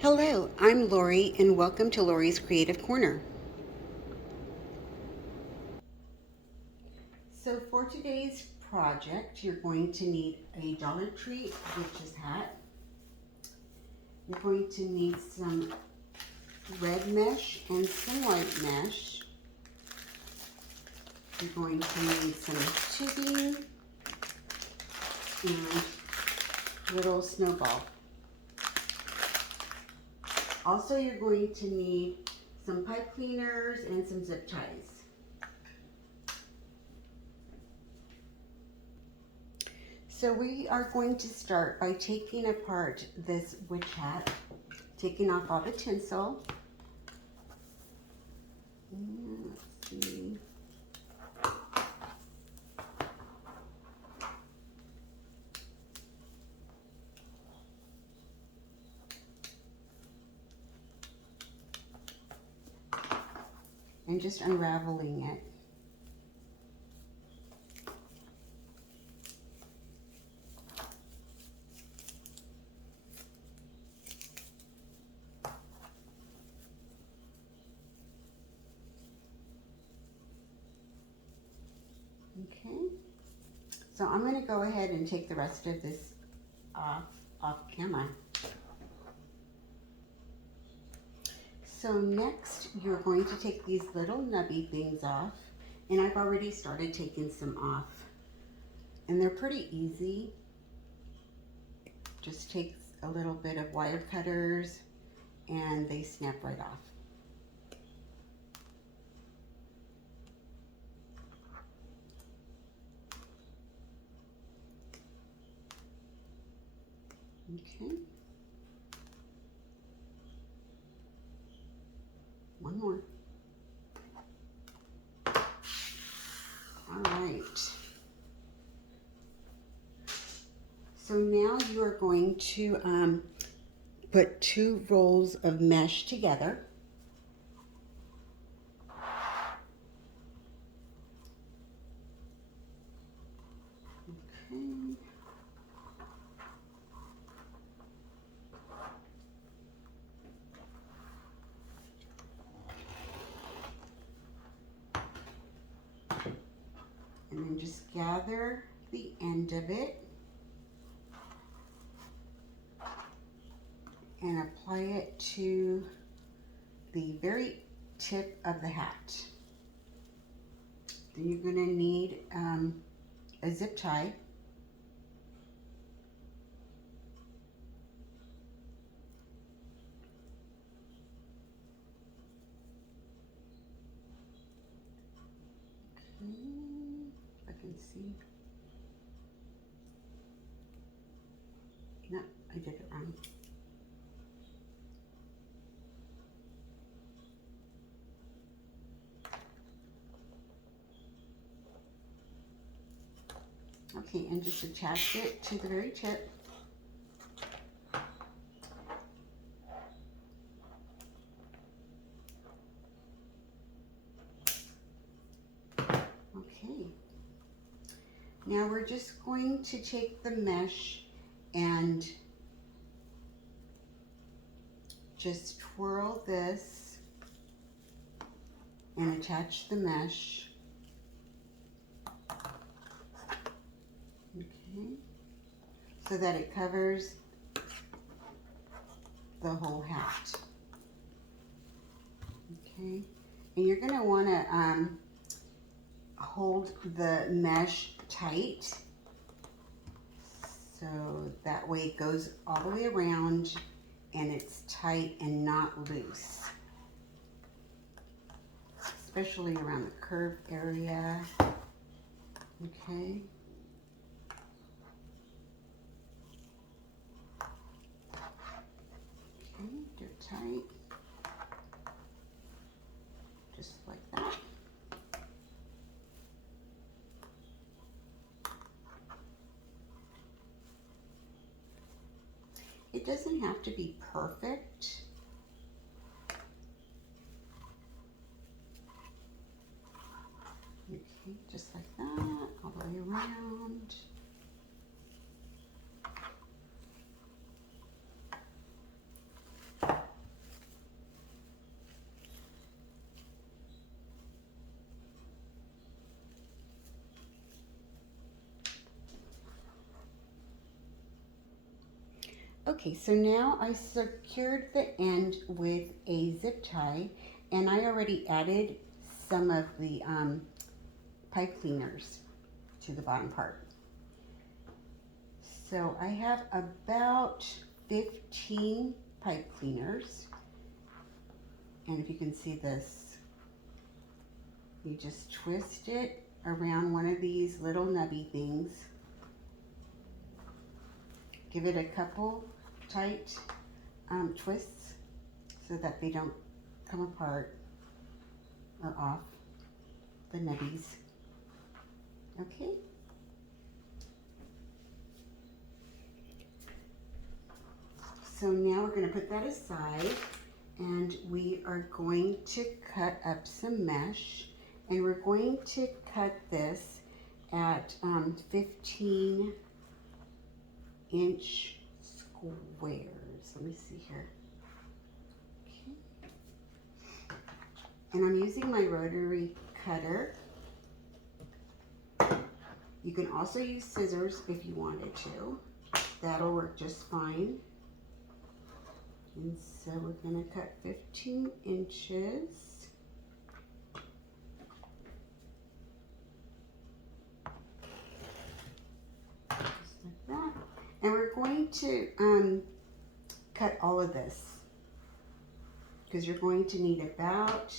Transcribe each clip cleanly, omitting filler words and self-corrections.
Hello, I'm Lori, and welcome to Lori's Creative Corner. So, for today's project, you're going to need a Dollar Tree witch's hat. You're going to need some red mesh and some white mesh. You're going to need some tubing and little snowball. Also, you're going to need some pipe cleaners and some zip ties. So we are going to start by taking apart this witch hat, taking off all the tinsel. Let's see. And just unraveling it. Okay, so I'm going to go ahead and take the rest of this off camera. So next you're going to take these little nubby things off, and I've already started taking some off, and they're pretty easy. Just takes a little bit of wire cutters and they snap right off. Okay. One more. All right. So now you are going to put two rolls of mesh together. Okay. And then just gather the end of it and apply it to the very tip of the hat. Then you're going to need a zip tie. Okay, if I can see. No, I did it wrong. Okay, and just attach it to the very tip. Okay. Now we're just going to take the mesh and just twirl this and attach the mesh. Okay. So that it covers the whole hat. Okay. And you're going to want to hold the mesh tight, so that way it goes all the way around and it's tight and not loose, especially around the curved area. Okay. Okay, do it tight, just like that. It doesn't have to be perfect. Okay, just like that, all the way around. Okay, so now I secured the end with a zip tie, and I already added some of the pipe cleaners to the bottom part. So I have about 15 pipe cleaners, and if you can see this, you just twist it around one of these little nubby things. Give it a couple tight twists so that they don't come apart or off the nubbies. Okay. So now we're going to put that aside, and we are going to cut up some mesh, and we're going to cut this at 15-inch squares. Let me see here. Okay. And I'm using my rotary cutter. You can also use scissors if you wanted to. That'll work just fine. And so we're going to cut 15 inches. Just like that. And we're going to cut all of this, because you're going to need about,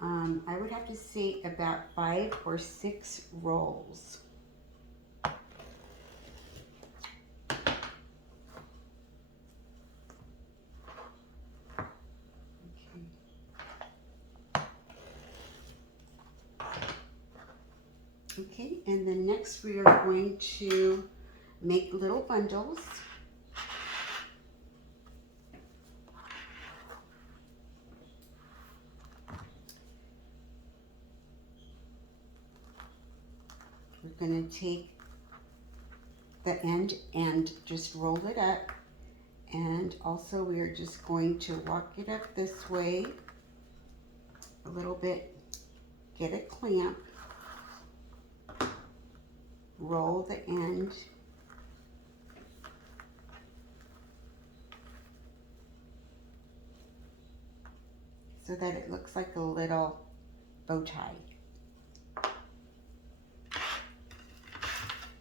I would have to say about 5 or 6 rolls. Okay, and then next we are going to make little bundles. We're going to take the end and just roll it up, and also we are just going to walk it up this way a little bit, get a clamp, roll the end, so that it looks like a little bow tie.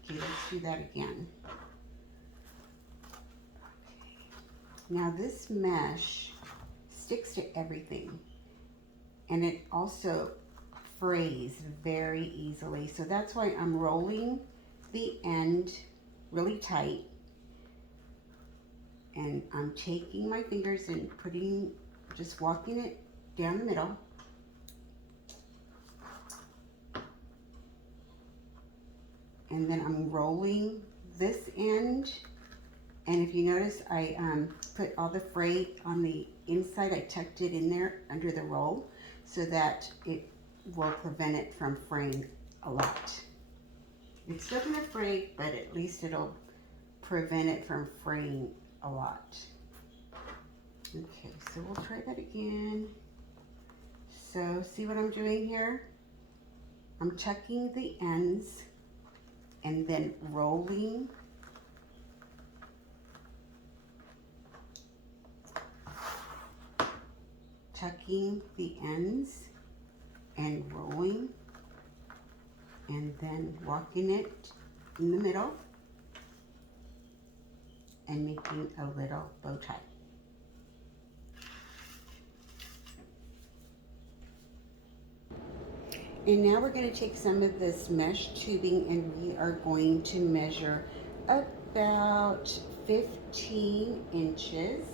Okay, let's do that again. Okay. Now this mesh sticks to everything, and it also frays very easily. So that's why I'm rolling the end really tight, and I'm taking my fingers and just walking it down the middle. And then I'm rolling this end, and if you notice, I put all the fray on the inside. I tucked it in there under the roll so that it will prevent it from fraying a lot. It's still gonna fray, but at least it'll prevent it from fraying a lot. Okay, so we'll try that again. So see what I'm doing here? I'm tucking the ends and then rolling. Tucking the ends and rolling, and then walking it in the middle and making a little bow tie. And now we're going to take some of this mesh tubing, and we are going to measure about 15 inches.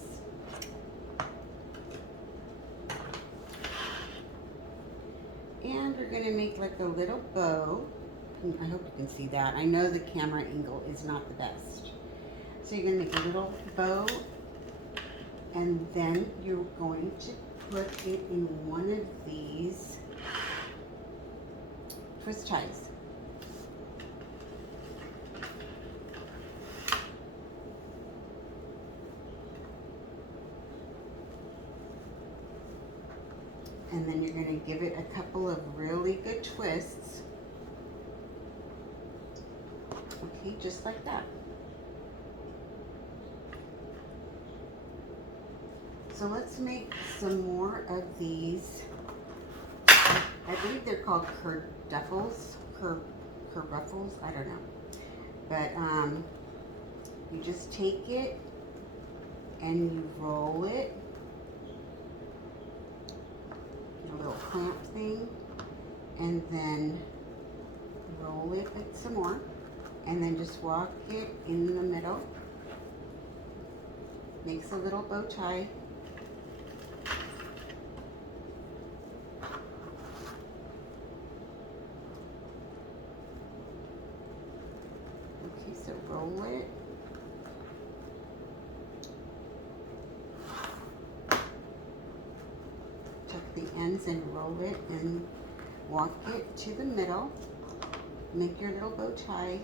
And we're going to make like a little bow. I hope you can see that. I know the camera angle is not the best. So you're going to make a little bow, and then you're going to put it in one of these twist ties. And then you're going to give it a couple of really good twists. Okay, just like that. So let's make some more of these. I believe they're called curduffles, curruffles, I don't know. But you just take it and you roll it, a little clamp thing, and then roll it with some more, and then just walk it in the middle. Makes a little bow tie. Okay, so roll it. Tuck the ends and roll it and walk it to the middle. Make your little bow tie.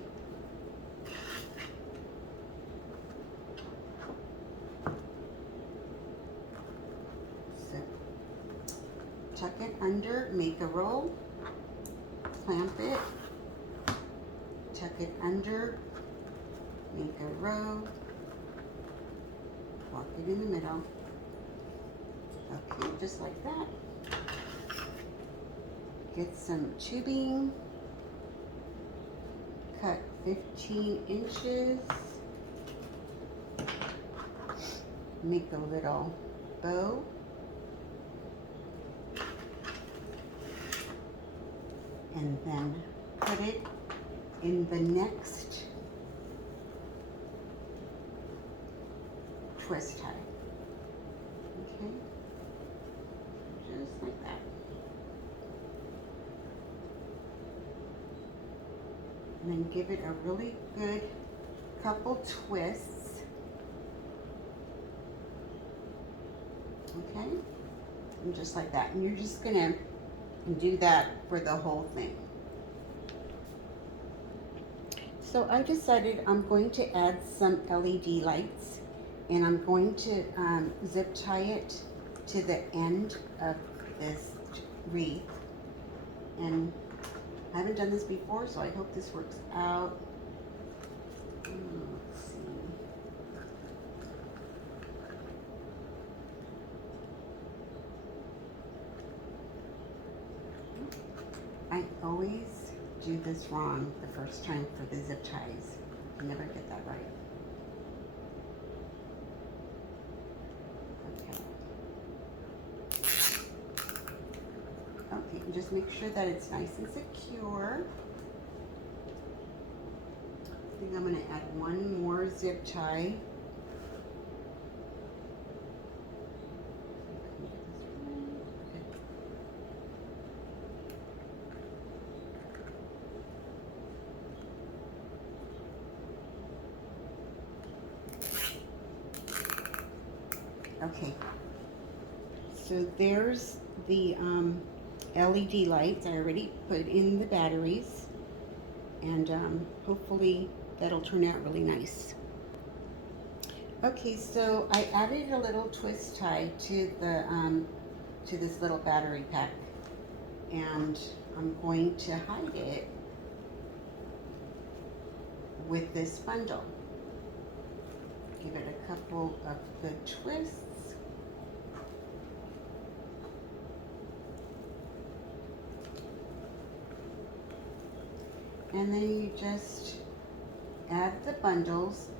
So tuck it under, make a roll, clamp it, tuck it under, make a row, walk it in the middle. Okay, just like that. Get some tubing, cut 15 inches, make a little bow, and then put it in the next twist tie. Okay, just like that. And then give it a really good couple twists. Okay, and just like that. And you're just gonna do that for the whole thing. So I decided I'm going to add some LED lights, and I'm going to zip tie it to the end of this wreath. And I haven't done this before, so I hope this works out. Let's see. I always do this wrong the first time for the zip ties. I never get that right. Okay, and just make sure that it's nice and secure. I think I'm going to add one more zip tie. Okay, so there's the LED lights. I already put in the batteries, and hopefully that'll turn out really nice. Okay, so I added a little twist tie to the to this little battery pack, and I'm going to hide it with this bundle. Give it a couple of good twists. And then you just add the bundles.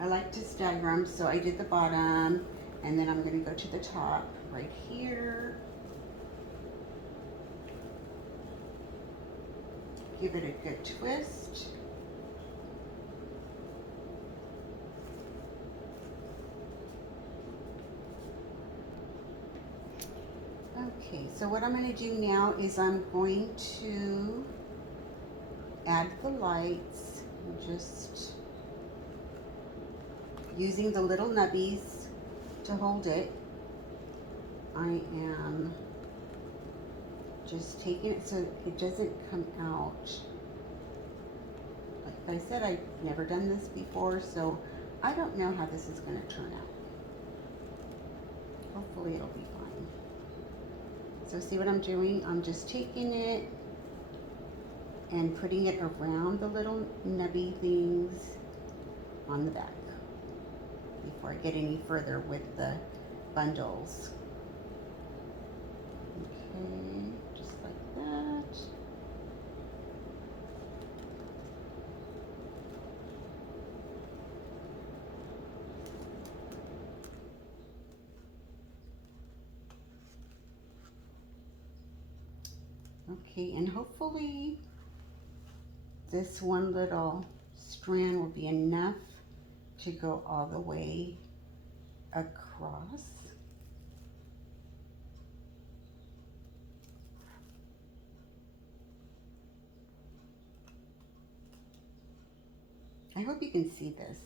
I like to stagger them, so I did the bottom, and then I'm going to go to the top right here. Give it a good twist. Okay, so what I'm going to do now is I'm going to add the lights, just using the little nubbies to hold it. I am just taking it so it doesn't come out. Like I said, I've never done this before, so I don't know how this is going to turn out. Hopefully it'll be fine. So see what I'm doing? I'm just taking it and putting it around the little nubby things on the back before I get any further with the bundles. Okay, just like that. Okay, and hopefully this one little strand will be enough to go all the way across. I hope you can see this.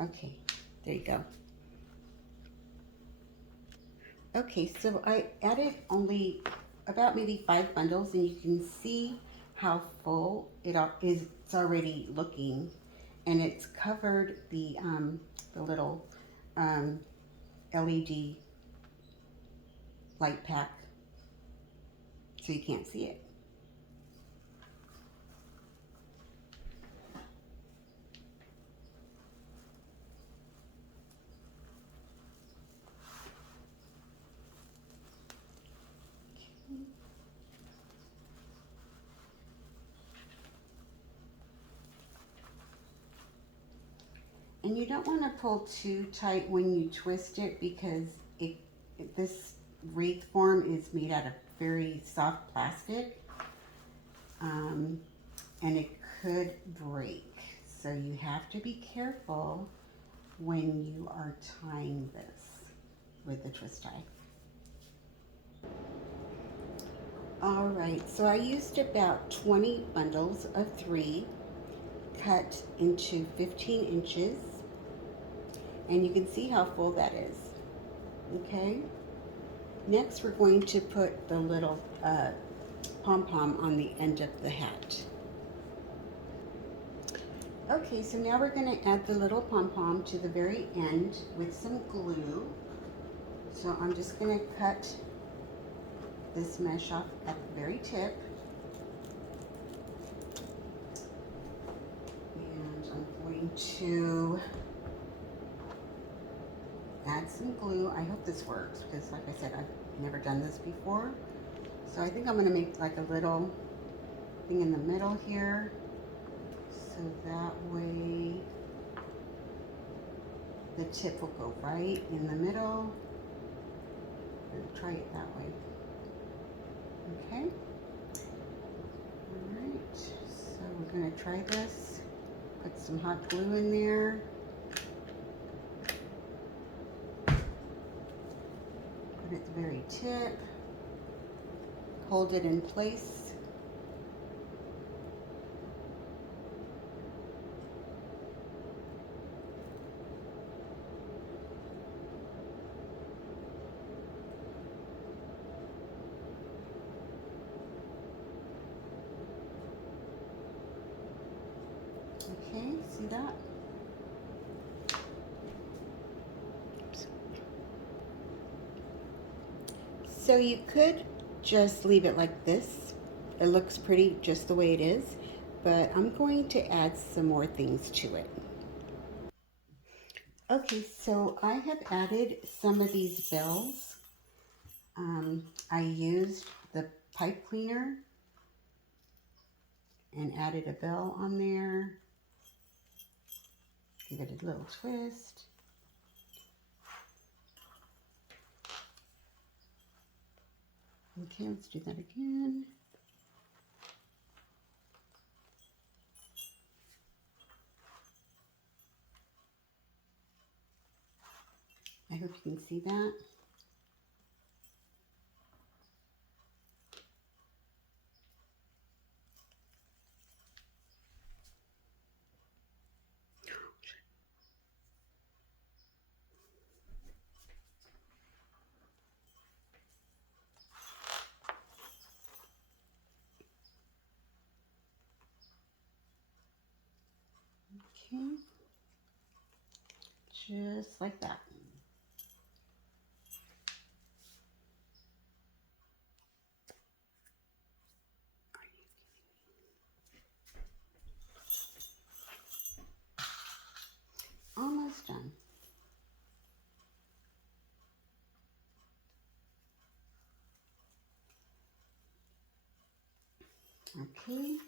Okay, there you go. Okay, so I added only about maybe 5 bundles, and you can see how full it's already looking, and it's covered the little LED light pack, so you can't see it. And you don't want to pull too tight when you twist it, because this wreath form is made out of very soft plastic, and it could break. So you have to be careful when you are tying this with the twist tie. All right, so I used about 20 bundles of 3 cut into 15 inches, and you can see how full that is. Okay, next we're going to put the little pom-pom on the end of the hat. Okay, so now we're going to add the little pom-pom to the very end with some glue. So I'm just going to cut this mesh off at the very tip. And I'm going to add some glue. I hope this works, because like I said, I've never done this before. So I think I'm going to make like a little thing in the middle here, so that way the tip will go right in the middle. I'm going to try it that way. Okay. All right. So we're going to try this. Put some hot glue in there. Put it at the very tip. Hold it in place. Okay, see that? Oops. So you could just leave it like this. It looks pretty just the way it is, but I'm going to add some more things to it. Okay, so I have added some of these bells. I used the pipe cleaner and added a bell on there. Give it a little twist. Okay, let's do that again. I hope you can see that. Okay, just like that. Almost Okay.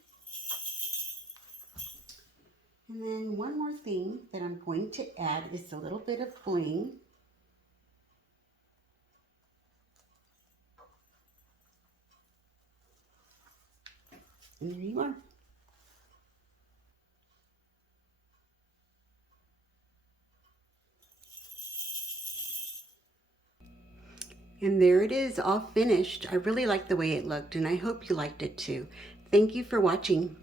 And then one more thing that I'm going to add is a little bit of bling. And there you are. And there it is, all finished. I really like the way it looked, and I hope you liked it too. Thank you for watching.